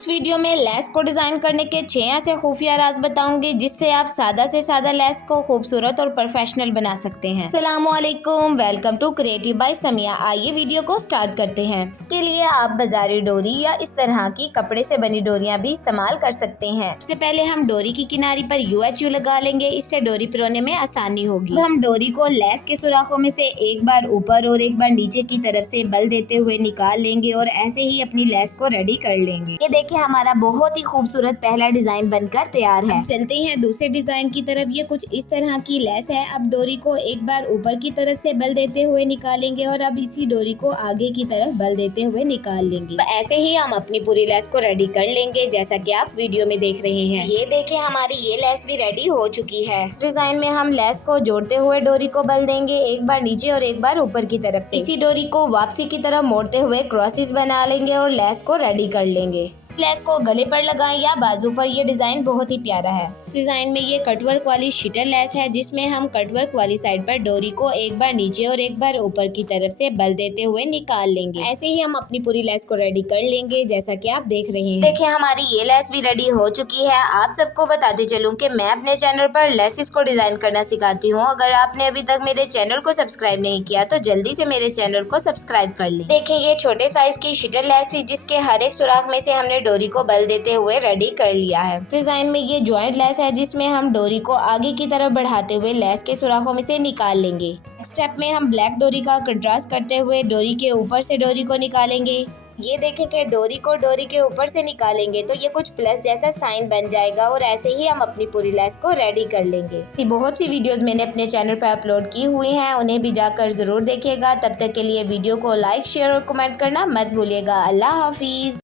इस वीडियो में लेस को डिजाइन करने के 6 ऐसे खुफिया राज बताऊंगी जिससे आप सादा से सादा लेस को खूबसूरत और प्रोफेशनल बना सकते हैं। अस्सलामुअलैकुम, welcome to creative by Samiya. आइए वीडियो को स्टार्ट करते हैं। इसके लिए आप बाजारी डोरी या इस तरह की कपड़े से बनी डोरियां भी इस्तेमाल कर सकते हैं। सबसे पहले हम डोरी की किनारी पर UHU लगा लेंगे, इससे डोरी पिरोने में आसानी होगी। अब हम डोरी को लेस के सुराखों में से एक बार ऊपर और एक बार नीचे की तरफ से बल देते हुए निकाल लेंगे और ऐसे ही अपनी लेस को रेडी कर लेंगे। ये देखिए, हमारा बहुत ही खूबसूरत पहला डिजाइन बनकर तैयार है। अब चलते हैं दूसरे डिजाइन की तरफ। ये कुछ इस तरह की लेस है। अब डोरी को एक बार ऊपर की तरफ से बल देते हुए निकालेंगे और अब इसी डोरी को आगे की तरफ बल देते हुए निकाल लेंगे। ऐसे ही हम अपनी पूरी लेस को रेडी कर लेंगे जैसा कि आप वीडियो में देख रहे हैं। ये देखिए, हमारी ये लेस भी रेडी हो चुकी है। इस डिजाइन में हम लेस को जोड़ते हुए डोरी को बल देंगे, एक बार नीचे और एक बार ऊपर की तरफ से। इसी डोरी को वापसी की तरफ मोड़ते हुए क्रॉसेस बना लेंगे और लेस को रेडी कर लेंगे। लेस को गले पर लगाएं या बाजू पर। ये डिजाइन बहुत ही प्यारा है। इस डिजाइन में ये कटवर्क वाली शीटर लेस है जिसमें हम कटवर्क वाली साइड पर डोरी को एक बार नीचे और एक बार ऊपर की तरफ से बल देते हुए निकाल लेंगे। ऐसे ही हम अपनी पूरी लेस को रेडी कर लेंगे जैसा कि आप देख रहे हैं। देखिए, हमारी ये लेस भी रेडी हो चुकी है। आप सबको बताते चलूं कि मैं अपने चैनल पर लेसेस को डिजाइन करना सिखाती हूँ। अगर आपने अभी तक मेरे चैनल को सब्सक्राइब नहीं किया तो जल्दी से मेरे चैनल को सब्सक्राइब कर लें। देखिए, ये छोटे साइज की शीटर लेस थी जिसके हर एक सुराख में से हमने डोरी को बल देते हुए रेडी कर लिया है। डिजाइन में ये जॉइंट लेस है जिसमें हम डोरी को आगे की तरफ बढ़ाते हुए लेस के सुराखों में से निकाल लेंगे। स्टेप में हम ब्लैक डोरी का कंट्रास्ट करते हुए डोरी के ऊपर से डोरी को निकालेंगे। ये देखें कि डोरी को डोरी के ऊपर से निकालेंगे तो ये कुछ प्लस जैसा साइन बन जाएगा और ऐसे ही हम अपनी पूरी लेस को रेडी कर लेंगे। बहुत सी वीडियोस मैंने अपने चैनल पर अपलोड की हुई हैं, उन्हें भी जाकर जरूर देखिएगा। तब तक के लिए वीडियो को लाइक, शेयर और कमेंट करना मत भूलिएगा। अल्लाह हाफिज।